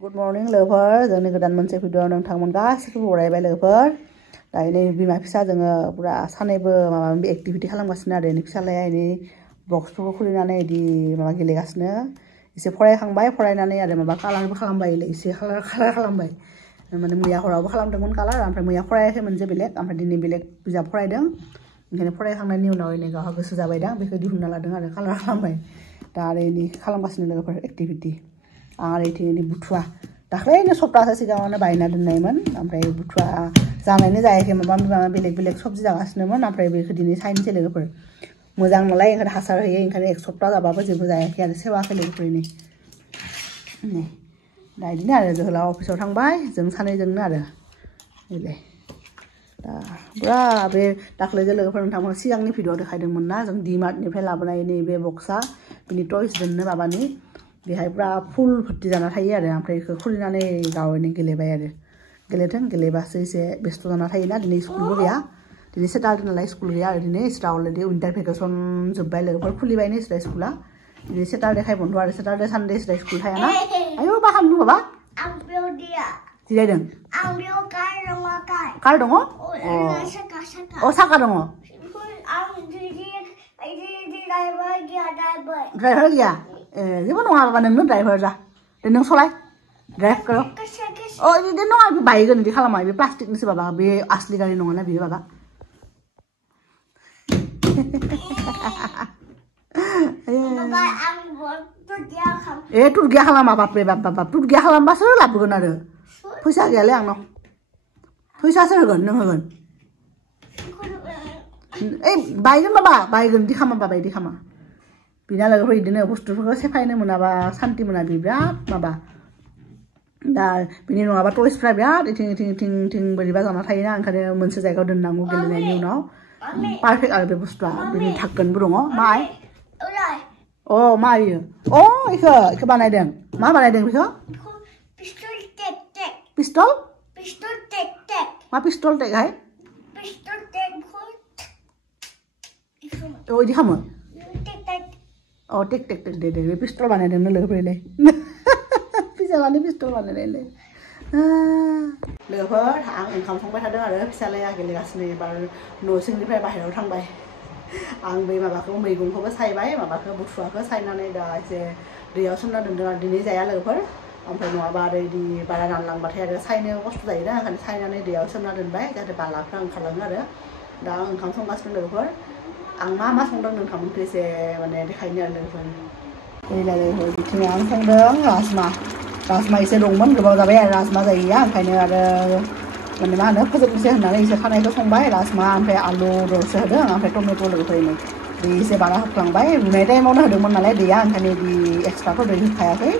Good morning लोगोफोर जोंनि गोदान मोनसे भिडिअ नोंथांमोन गासिबो बरायबाय लोगोफोर दायो बिमा फिसा जोङो पुरा सानैबो माबा माबि एक्टिभिटी खालामगासिनो आरो नि फिसालाया इनि बक्सफोरखौ खुलिनानै इदि माबा गेलेगासिनो एसे फरायखांबाय फरायनानै आरो माबा कालारबो खालामबाय एसे कालार खालामबाय माने मैया हरावबो खालामदोंमोन कालार ओमफ्राय मैया फरायाखैमोन जे बेलेग ओमफ्राय दिनै बेलेग बिजाब फरायदों ओंखायनो फरायखांनायनि उनाव इनि गावहा गोसो जाबाय दा बेखौ दिहुनना लादों आरो कालार खालामबाय दा आरो इनि खालामगासिनो लोगोफोर एक्टिभिटी आरो इथिंनि बुथुवा दाख्लैनो सप्तासे सिगाङावनो बायना दोननायमोन ओमफ्राय बुथुवा जानायनो जायाखै माबा बेलेग बेलेग सबजि जागासिनोमोन ओमफ्राय बेखौ दिनै साइनसै लोगोफोर मोजां नालाय ओंखायनो हासार होयो ओंखायनो एक सप्ता जाबाबो जेबो जायाखै आरो सेवाखै लोगोफोरनि दा इदिनो आरो जोहोलाव अफिसाव थांबाय जों सानैजोंनो आरो बेलाय दा पुरा बे दाख्लैजों लोगोफोर नोंथांमोन सिगांनि भिडिअ देखायदोंमोन ना जों डिमार्टनिफ्राय लाबोनाय नैबे बक्सा बिनि टयस दोननो माबानि बेहाय पुरा फुल भर्ति जाना थायो आरो ओमफ्राय बेखौ खुलिनानै गावैनो गेलेबाय आरो गेलेथों गेलेबासो एसे बेस्थ' जाना थायोना दिनै स्कुलबो गैया दिनै सेटारडे नालाय स्कुल गैया आरो दिनै इसरा अलरेडि उइन्टार भेकेसन जोब्बाय लोगोफोर खुलिबायनो इसरा स्कुला दिनै सेटारडेखाय बन्द आरो सेटारडे सानडे इसरा स्कुल थायाना आयौ मा खालामदों बाबा जिरायदों कार दङ अ साखा दङ ड्राइभार गैया जेबो नङा बाबा नोंनो ड्राइभार जा दे नों सलाय ड्राइभ करो अ बिदि नङा बे बायगोन बिदि खालामा बे प्लास्टिकनिसो बाबा बे आसलि गारि नङाना बियो बाबा ए टुर गैया खालामा बापरे बाप बाप टुर गैया खालामबासो लाबोगोन आरो फैसा गैयालै आंनाव फैसासो होगोन नों होगोन ए बायगोन बाबा बायगोन बिदि खामा बाबा बिदि खामा बिना लोगोफोर बिदिनो बुस्थुफोरखौ सेफायनो मोनाबा सान्ति मोना बि बिराद माबा दा बिनि नङाबा टयसफ्रा बिराद इथिं इथिं इथिं इथिं बोरैबा जाना थायोना ओंखायनो मोनसे जायगायाव दोननांगौ गेलेनायनि उनाव पारफेक्ट आरो बे बुस्थुआ बिनि धाक्कोनबो दङ मा अ मा इयो अ इखो बानायदों मा बानायदों बेखौ पिस्तल मा पिस्तल टेकहाय अ इदि खामो अ टेक टेक टेक दे दे बे पिस्तल बानायदोंनो लोगोफोरलाय फिसालानि पिस्तल बानायनायलाय लोगोफोर आं ओंखाम संबाय थादों आरो फिसालाया गेलेगासिनो एबार न' सिंनिफ्राय बाहेरायाव थांबाय आं बै माबाखौ मैगंखौबो सायबाय माबाखौ बुथुवाखौ सायनानै दा एसे दैयाव सोमना दोनदों आरो दिनै जाया लोगोफोर ओमफ्राय नङाबा आरो बिदि बारा रानलांबाथाय आरो सायनो खस्थ' जायोना ओंखायनो सायनानै दैयाव सोमना दोनबाय जाहाथे बालाफ्रा ओंखारलाङो आरो दा आं ओंखाम संगासिनो लोगोफोर आं मा संदों नोंथांमोनखौ एसे माने देखायनो आरो लोगोफोर गैला लोगोफोर बिथिं आं संदों राजमा एसे दंमोन गोबाव जाबाय आरो राजमा जायैया ओंखायनो आरो माने मा होनो फोजोबनोसै होननानै एसे खानायखौ संबाय राजमा ओमफ्राय आलु दरसे होदों ओमफ्राय टमेट' लोगोफोरनो दै एसे बारा होफ्लांबाय रुनाय टाइमावनो होदोंमोन नालाय दैया ओंखायनो बि एक्सट्राफोर दै होखायाखै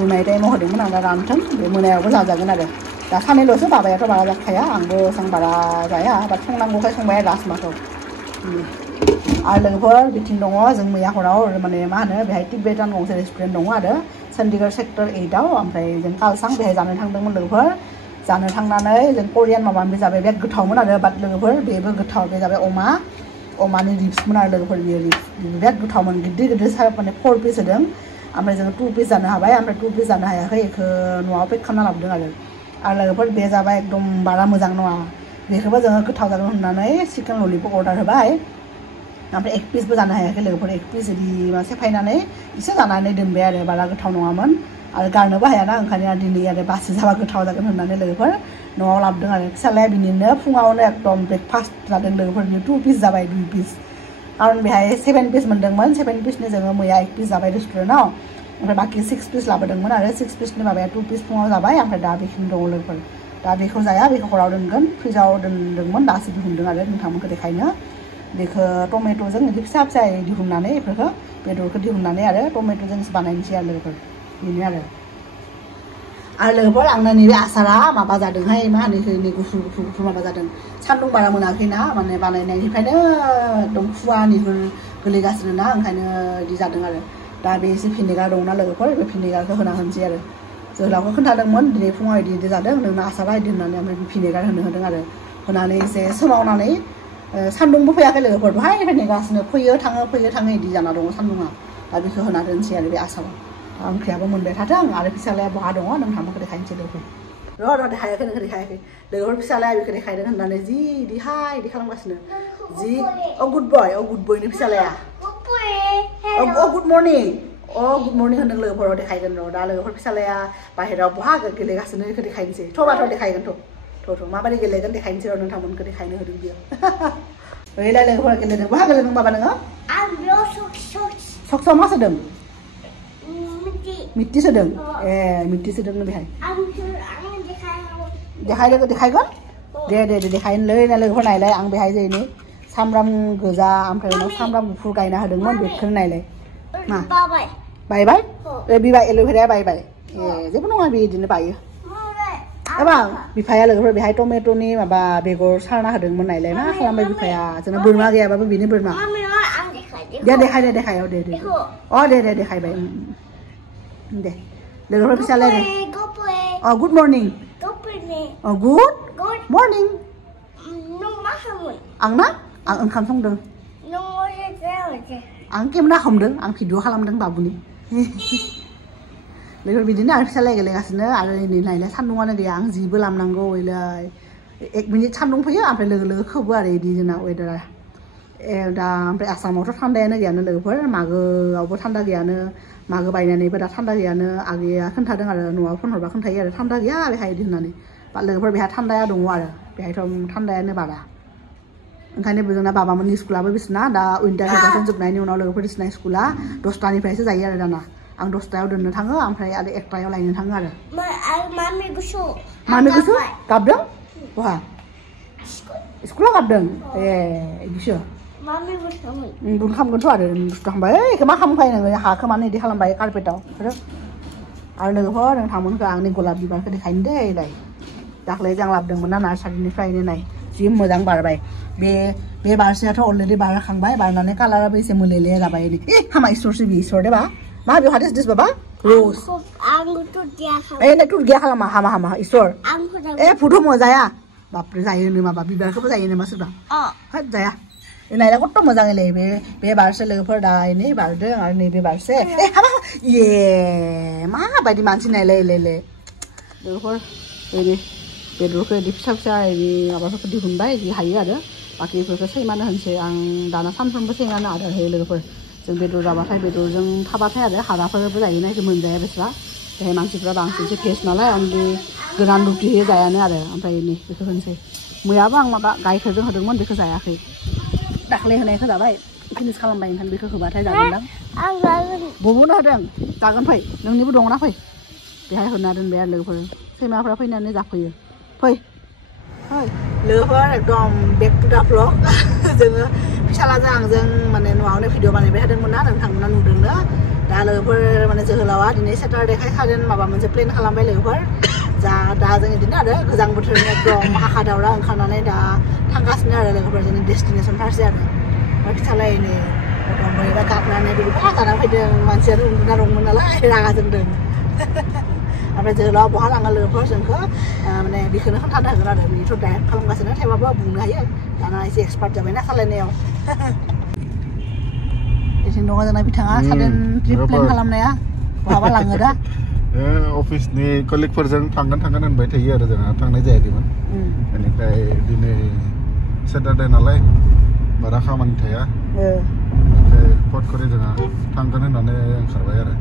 रुनाय टाइमाव होदोंमोन आं दा रानथों बे मोनायावबो जाजागोन आरो दा सानैल'सो बाबायाथ' बारा जाखाया आंबो एसां बारा जाया बाट संनांगौखाय संबाय आरो राजमाखौ आरो लोगोफोर बिथिं दङ जों मैया हराव माने मा होनो बेहाय टिबेटान गंसे रेस्टुरेन्ट दङ आरो चन्डीगढ़ सेक्टर 8आव ओमफ्राय जों कालसां बेहाय जानो थांदोंमोन लोगोफोर जानो थांनानै जों करियान माबा माबि जाबाय बिराद गोथावमोन आरो बाट लोगोफोर बेबो गोथाव बे जाबाय अमानि रिब्समोन आरो लोगोफोर बियो बिराद गोथावमोन गिदिर गिदिर सार माने 4 पिस होदों ओमफ्राय जोङो 2 पिस जानो हाबाय ओमफ्राय 2 पिस जानो हायाखै बेखौ न'आव पेक खालामना लाबोदों आरो लोगोफोर बे जाबाय एकदम बारा मोजां नङा बेखौबो जोङो गोथाव जागोन होननानै चिकेन ललिपप अर्डार होबाय ओमफ्राय 1 पिसबो जानो हायाखै लोगोफोर 1 पिस बिदि सेफायनानै एसे जानानै दोनबाय आरो बारा गोथाव नङामोन आरो गारनोबो हायाना ओंखायनो आरो दिनै आरो बासि जाबा गोथाव जागोन होननानै लोगोफोर न'आव लाबोदों आरो फिसालाया बिनिनो फुङावनो एकदम ब्रेकफास्ट जादों लोगोफोर 2 पिस जाबाय 2 पिस खारन बेहाय 7 पिस मोनदोंमोन 7 पिसनि जोङो मैया 1 पिस जाबाय रेस्टुरेन्टआव ओमफ्राय बाखि 6 पिस लाबोदोंमोन आरो 6 पिसनि माबाया 2 पिस फुङाव जाबाय ओमफ्राय दा बेखिनि दङ लोगोफोर दा बेखौ जाया बेखौ हराव दोनगोन फ्रिजाव दोनदोंमोन दासो दिहुनदों आरो नोंथांमोनखौ देखायनो बेखौ टमेट'जों बिदि फिसा फिसायै दिहुननानै बेफोरखौ बेदरखौ दिहुननानै आरो टमेट'जों बानायनोसै आरो लोगोफोर बेनो आरो लोगोफोर आंना नैबे आसारा माबा जादोंहाय मा होनो नै गुफुर माबा जादों सान्दुं बारा मोनाखैना माने बानायनायनिफ्रायनो एकदम खुवानिफोर गोलैगासिनो ना ओंखायनो बिदि जादों आरो दा बे एसे भिनेगार दंना लोगोफोर बे भिनेगारखौ होना होनोसै आरो जोहोलावखौ खोन्थादोंमोन दिनै फुङाव बिदि जादों नोंना आसारा बिदि होननानै ओमफ्राय भिनेगार होदों आरो होनानै एसे सोमावनानै सान्दुंबो फैयाखै लोगोफोर बाहाय नेगासिनो फैयो थाङो बिदि जाना दङ सान्दुङा दा बेखौ होना दोनसै आरो बे आसाराव ओंख्रियाबो मोनबाय थाथों आरो फिसालाया बहा दङ नोंथांमोनखौ देखायनोसै लोगोफोर र' देखायाखै नोंखौ देखायाखै लोगोफोर फिसालाया बेखौ देखायदों होननानै जि इदिहाय इदि खालामगासिनो जि गुड बयनि फिसालाया गुड मर्निं गुड मर्निं होनदों लोगोफोराव देखायगोन र' दा लोगोफोर फिसालाया बाहेरायाव बहा गेलेगासिनो बेखौ देखायनोसै थ'बाथ' देखायगोन थ' माबायदि गेलेगोन देखायनोसै र' नोंथांमोनखौ देखायनो होदों बियो ओइलाय लोगोफोरा गेलेदों बहा गेलेदों बाबा नोङो सक्सआव मा सोदों मिट्टी सोदों मिट्टी सोदों बेहाय देखायगोन दे देखायनोलै लोगोफोर नायलाय आं बेहाय जैनो सामब्राम गोजा ओमफ्राय उनाव सामब्राम गुफुर गायना होदोंमोन बेखौनो नायलाय मा बायबाय बिबाय एल'भेराया बायबाय जेबो नङा बिदिनो बायो एबा बिफाया लोगोफोर बेहाय टमेट'नि माबा बेगर सारना होदोंमोन नायलाय मा खालामबाय बिफाया जोंना बोरमा गैयाबाबो बेनो बोरमा दे देखाय दे देखायबाय दे लोगोफोर फिसालाय गुड मर्निं गुड मर्निं आं ओंखाम संदों आं केमेरा हमदों आं भिडिअ खालामदों बाबुनि लोगोफोर बिदिनो आरो फिसालाय गेलेगासिनो आरो नै नायलाय सान्दुङानो गैया आं जिबो लामनांगौ ओइलाय 1 मिनिट सान्दुं फैयो ओमफ्राय लोगो खोबो आरो बिदि जोंना वेदारा दा ओमफ्राय आसामावथ' थान्दायानो गैयानो लोगोफोर मागोआवबो थान्दा गैयानो मागो बायनानैबो दा थान्दा गैयानो आगैया खोन्थादों आरो न'आव फन हरबा खोन्थायो आरो थान्दा गैया बेहाय बिदि होननानै लोगोफोर बेहा थान्दाया दङ आरो बेहायथ' थान्दायानो बारा ओंखायनो जोंना बाबामोननि स्कुलाबो बिसिना दा उइन्टार भेकेसन जोबनायनि उनाव लोगोफोर बिसिना स्कुला 10टानिफ्रायसो जायो आरो दाना आं 10टायाव दोननो थाङो ओमफ्राय आरो 1टायाव लायनो थाङो आरो मामि गुसु गाबदों बहा स्कुलाव गाबदों बिदिसो बुन खालामगोनथ' आरो बुस्थु खालामबाय बेखौ मा खालामखायो नोङो हाखौ मानो बिदि खालामबाय कार्पेटाव आरो लोगोफोर नोंथांमोनखौ आंनि गलाब बिबारखौ देखायनो दे इलाय दाख्लै जों लाबोदोंमोन ना नार्सारिनिफ्रायनो नाय जि मोजां बारबाय बे बारसेयाथ' अलरेडि बारखांबाय बारनानै कालाराबो एसे मोलेले जाबाय हामा इसोरसो बि इसोर दे बा मा बेव हादिस दिस बाबा रोज टुट गैया खालामा हामा इसोर फुट मोजाया बापरे जायोनो माबा बिबारखौबो जायो नामा सोरबा होद जाया नायला कत मोजाङैलै बे बारसे लोगोफोर दा नै बारदों आरो नैबे बारसे हामा माबायदि मानसि नायलाय लोगोफोर बिदि बेदरखौ बिदि फिसा बिदि माबाफोरखौ दिहुनबाय जि हायो आरो बाखिफोरखौ सैमानो होनसै आं दाना सानफ्रोमबो सैमानो आदार होयो लोगोफोर जों बेदर जाबाथाय बेदरजों थाबाथाय आरो हादाफोरबो जायोना बेखौ मोनजाया बेस्रा बेहाय मानसिफ्रा बांसिनसो भेज नालाय अनलि गोरान रुटि जायानो आरो ओमफ्राय नै बेखौ होनसै मैयाबो आं माबा गाइखेरजों होदोंमोन बेखौ जायाखै दाख्लै होनायखौ जाबाय फिनिस खालामबाय ओंखायनो बेखौ होबाथाय जागोनदां बब'नो होदों जागोन फै नोंनिबो दङना फै बेहाय होना दोनबाय आरो लोगोफोर सैमाफ्रा फैनानै जाफैयो फै लोगोफोर एकदम बेक टु दा ब्लग जोङो फिसालाजों आंजों माने न'आवनो भिडिअ बानायबाय थादोंमोन ना नोंथांमोना नुदोंनो दा लोगोफोर माने जोहोलावा दिनै सेटारडेखाय खारेन माबा मोनसे प्लेन खालामबाय लोगोफोर दा जों बिदिनो आरो गोजां बोथोरनि एकदम हाखा दावरा ओंखारनानै दा थांगासिनो आरो लोगोफोर जोंनि डेस्टिनेसन फारसे आरो ओमफ्राय फिसालायनो एकदम बोरैबा गाबनानै बोरैबा जाना फैदों मानसिया उन्दुना दंमोन नालाय रागा जोंदों ओमफ्राय जोहोलावा बहा लाङो लोगोफोर जोंखौ माने बेखौनो खोन्थानो हागोन आरो बिथ' डाइरेक्ट खालामगासिनो थेवबाबो बुंनो हायो दाना एसे एक्सपार्ट जाबायना सालायनायाव बेथिं दङ जोंना बिथाङा साडेन ट्रिप प्लेन खालामनाया बहाबा लाङो दा अफिसनि कलिगफोरजों थांगोन होनबाय थायो आरो जोंहा थांनाय जायाखैमोन बेनिफ्राय दिनै सेटारडे नालाय बारा खामानि थाया ओमफ्राय फट करे जोंहा थांगोन होननानै ओंखारबाय आरो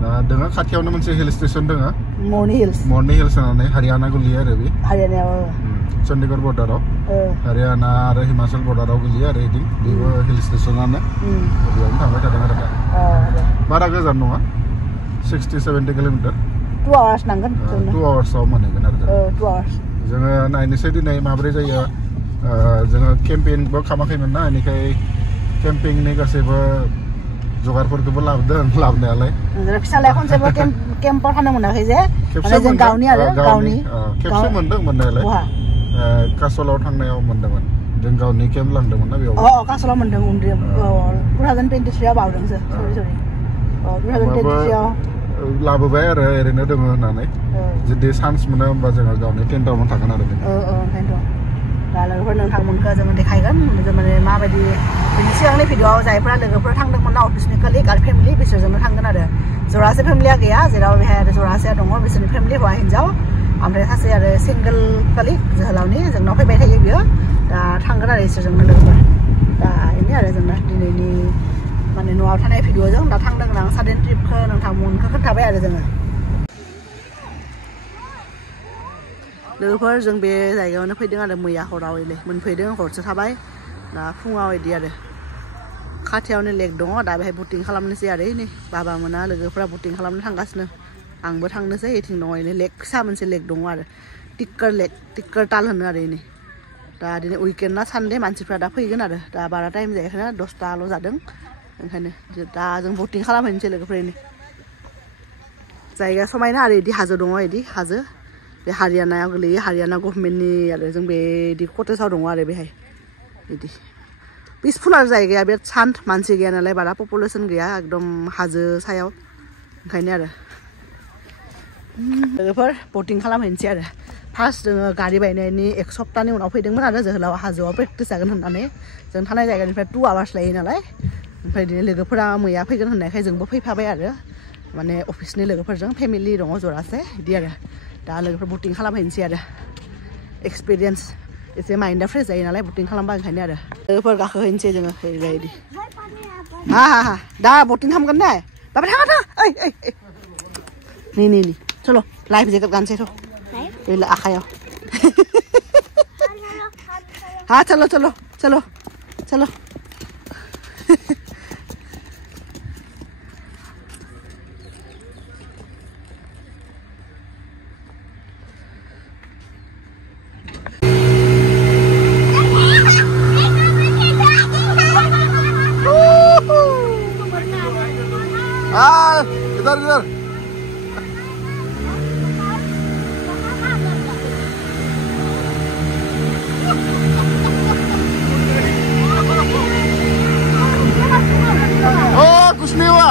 दा दोङो खाथियावनो मोनसे हिल स्टेसन दोङो मर्नि हिल्स होननानै हारियाना गोलैयो आरो बे हारियानायाव चन्डीगढ़ बर्डाराव हारियाना आरो हिमाचल बर्डाराव गोलैयो आरो बिदि बेबो हिल स्टेसनानो बेयावनो थांबाय थादों आरो दा बारा गोजान नङा 60-70 किल'मिटार 2 आवार्स नांगोन 2 आवार्सआव मोनहैगोन आरो 2 आवार्स जोङो नायनोसै दिनै माबोरै जायो जोङो केम्पिंबो खालामाखैमोन ना बेनिखाय केम्पिंनि गासैबो जगारफोरखौबो लाबोदों लाबोनायालाय फिसालाया खनसेबो केम्पआव थानो मोनाखै जे माने जों गावनि खेबसे मोनदों मोननायालाय कासलाव थांनायाव मोनदोंमोन जों गावनि केम्प लांदोंमोन ना बेयाव कासलाव मोनदों 2023 आव बावदोंसो सरि 2023 लाबोबाय आरो ओरैनो दङ होननानै जुदि चान्स मोनो होमबा जोङो गावनि टेन्टआवनो थागोन आरो दा लोगोफोर नोंथांमोनखौ जों देखायगोन जों माने माबायदि बेनि सिगांनि भिडिअआव जायफोरा लोगोफोर थांदोंमोन ना अफिसनि कलिग आरो फेमिलि बिसोरजोंनो थांगोन आरो जरासे फेमिलिया गैया जेराव बेहाय आरो जरासेया दङ बिसोरनि फेमिलि हौवा हिन्जाव ओमफ्राय सासे आरो सिंगोल कलिग जोहोलावनि जोंनाव फैबाय थायो बियो दा थांगोन आरो इसोरजोंनो लोगोफोर दा बेनो आरो जोंना दिनैनि माने न'आव थानाय भिडिअजों दा थांदों आं साडेन ट्रिपखौ नोंथांमोनखौ खोन्थाबाय आरो जोङो लोगोफोर जों बे जायगायावनो फैदों आरो मैया हराव मोनफैदों हरसे थाबाय दा फुङाव बिदि आरो खाथियावनो लेक दङ दा बेहाय बुटिं खालामनोसै आरो नै बाबा मोना लोगोफोरा बुटिं खालामनो थांगासिनो आंबो थांनोसै इथिं दङ लेक फिसा मोनसे लेक दङ आरो टिक्कर ताल होनो आरो नै दा दिनै उइकेन्ड ना सानडे मानसिफ्रा दा फैगोन आरो दा बारा टाइम जायाखैना 10टाल' जादों ओंखायनो दा जों बुटिं खालामहैनोसै लोगोफोर नै जायगाया समायना आरो बिदि हाजो दङ बिदि हाजो बे हारियानायाव गोलैयो हारियाना गभर्नमेन्टनि आरो जों बेदि कटेजाव दङ आरो बेहाय बिदि पिसफुल आरो जायगाया बे शान्त मानसि गैया नालाय बारा पपुलेसन गैया एकदम हाजो सायाव ओंखायनो आरो लोगोफोर बटिं खालामहैनोसै आरो फार्स्ट जोङो गारि बायनायनि 1 सप्ताहनि उनाव फैदोंमोन आरो जोहोलाव हाजोआव प्रेक्टिस जागोन होननानै जों थानाय जायगानिफ्राय 2 आवार्स लायो नालाय ओमफ्राय बिदिनो लोगोफोरा मैया फैगोन होननायखाय जोंबो फैफाबाय आरो माने अफिसनि लोगोफोरजों फेमिलि दङ जरासे बिदि आरो दा लोगोफोर बुटिं खालामहैनोसै आरो एक्सपिरियेन्स एसे माइन्डआ फ्रेस जायो नालाय बुटिं खालामबा ओंखायनो आरो लोगोफोर गाखोहैनोसै जोङो ओरैबायदि हा दा बुटिं खालामगोन ने बाबा थाङा ओइ नै चलो लाइफ जेकेट गानसै थ' बे आखायाव हाँ चलो इधर कुछ नहीं हुआ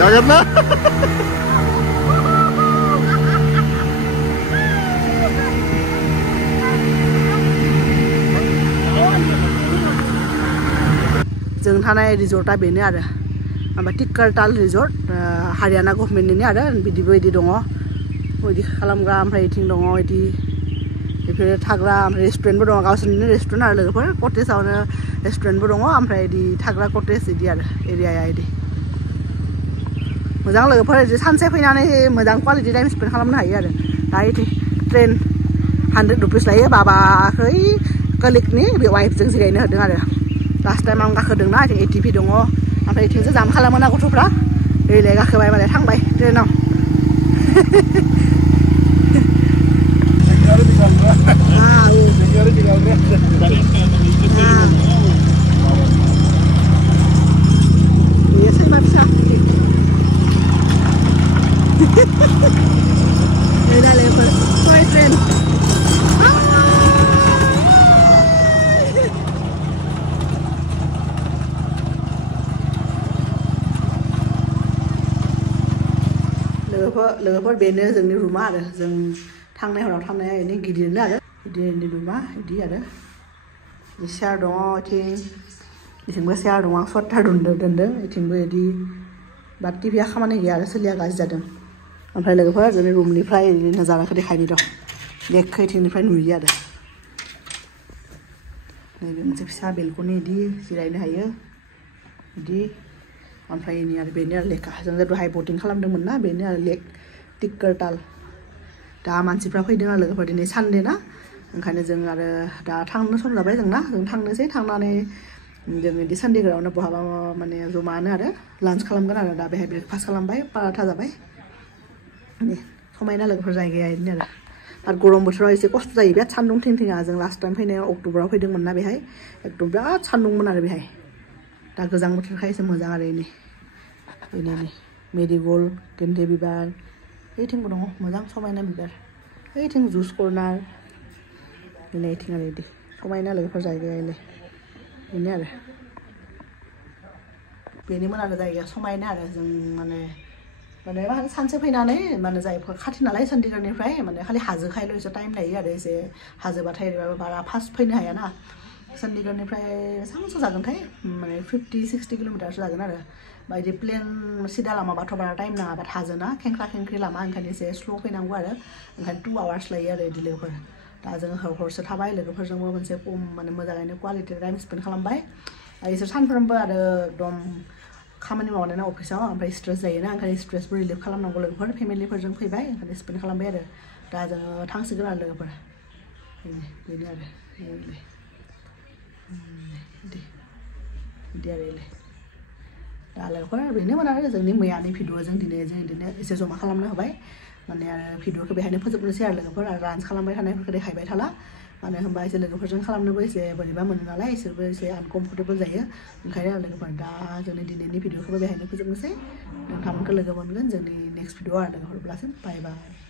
क्या करना जों थानाय रिजर्टआ बेनो आरो माबा टिक्कर ताल रिजर्ट हारियाना गभर्नमेन्टनि आरो बिदिबो बिदि दङ बिदि खालामग्रा ओमफ्राय इथिं दङ बिदि बेफोर थाग्रा ओमफ्राय रेस्टुरेन्टबो दङ गावसोरनिनो रेस्टुरेन्ट आरो लोगोफोर कटेजावनो रेस्टुरेन्टबो दङ ओमफ्राय बिदि थाग्रा कटेज बिदि आरो एरियाया बिदि मोजां लोगोफोर बिदि सानसे फैनानै मोजां क्वालिटि टाइम स्पेन्ड खालामनो हायो आरो दा इथिं ट्रेन 100 रुपिस लायो बाबाखै कलिगनि बे वाइफजों जिरायनो होदों आरो लास्ट टाइम आं गाखोदोंना इथिं एटिपि दङ ओमफ्राय इथिंसो जाम खालामो ना गथ'फ्रा ओरैलाय गाखोबाय मालाय थांबाय ट्रेनाव लोगोफोर बेनो जोंनि रुमा आरो जों थांनाय हराव थांनाया इनि गिदिरनो आरो गिदिरनि रुमा बिदि आरो सियार दङ इथिंबो सियार दङ आं सर्टार दोनदों इथिंबो बिदि बा टिभिया खामानि गैया आरो सोलिया गाज्रि जादों ओमफ्राय लोगोफोर जोंनि रुमनिफ्राय नजाराखौ देखायनि र' लेकखौ इथिंनिफ्राय नुयो आरो नैबे मोनसे फिसा बेलकनि बिदि जिरायनो हायो बिदि ओमफ्राय बेनो आरो लेकआ जों दहाय बटिं खालामदोंमोन ना बेनो आरो लेक टिक्कर ताल दा मानसिफ्रा फैदों आरो लोगोफोर दिनै सानडे ना ओंखायनो जों आरो दा थांनो सम जाबाय जोंना जों थांनोसै थांनानै जों बिदि सानडेग्रावनो बहाबा माने जमानो आरो लान्च खालामगोन आरो दा बेहाय ब्रेकफास्ट खालामबाय पाराथा जाबाय समायना लोगोफोर जायगाया बिदिनो आरो गरम बोथोराव एसे खस्थ' जायो बिराद सान्दुं थिंथिङा जों लास्ट टाइम फैनायाव अक्ट'बराव फैदोंमोन ना बेहाय एकदम बिराद सान्दुंमोन आरो बेहाय दा गोजां बोथोरखाय एसे मोजां आरो इनि मेरिगल्ड गेन्दे बिबार ओइथिंबो दङ मोजां समायना बिबार ओइथिं जुस कर्नार बेनो ओइथिं आरो इदि समायना लोगोफोर जायगायालाय बेनो आरो बेनोमोन आरो जायगाया समायना आरो जों माने सानसे फैनानै माने जायफोर खाथि नालाय चन्डीगढ़निफ्राय माने खालि हाजोखायल' एसे टाइम लायो आरो एसे हाजोबाथाय बारा फास्ट फैनो हायाना चन्डीगढ़निफ्राय बेसेबांसो जागोनथाय माने 50-60 किल'मिटारसो जागोन आरो बायदि प्लेन सिदा लामाबाथ' बारा टाइम नाङा बाट हाजोना खेंख्रा खेंख्रि लामा ओंखायनो एसे स्ल' फैनांगौ आरो ओंखायनो 2 आवार्स लायो आरो इदि लोगोफोर दा जों हरसे थाबाय लोगोफोरजोंबो मोनसे माने मोजाङैनो क्वालिटि टाइम स्पेन्ड खालामबाय इसोर सानफ्रोमबो आरो एकदम खामानि मावनायना अफिसाव ओमफ्राय स्ट्रेस जायोना ओंखायनो स्ट्रेसबो रिलिफ खालामनांगौ लोगोफोर फेमिलिफोरजों फैबाय ओंखायनो स्पेन्ड खालामबाय आरो दा जोङो थांसिगोन आरो लोगोफोर बेनो आरो बिदि आरो दा लोगोफोर बेनोमोन आरो जोंनि मैयानि भिडिअ जों दिनै जों बिदिनो एसे जमा खालामनो होबाय माने आरो भिडिअखौ बेहायनो फोजोबनोसै आरो लोगोफोर आरो रान्स खालामबाय थानायफोरखौ देखायबाय थाला मानो होनबा एसे लोगोफोरजों खालामनोबो एसे बोरैबा मोनो नालाय इसोरबो एसे आनकमफर्टेबल जायो ओंखायनो आरो लोगोफोर दा जोंनि दिनैनि भिडिअखौबो बेहायनो फोजोबनोसै नोंथांमोनखौ लोगो मोनगोन जोंनि नेक्स्ट भिडिअ आरो लोगोफोर अब्लासिम बाय बाय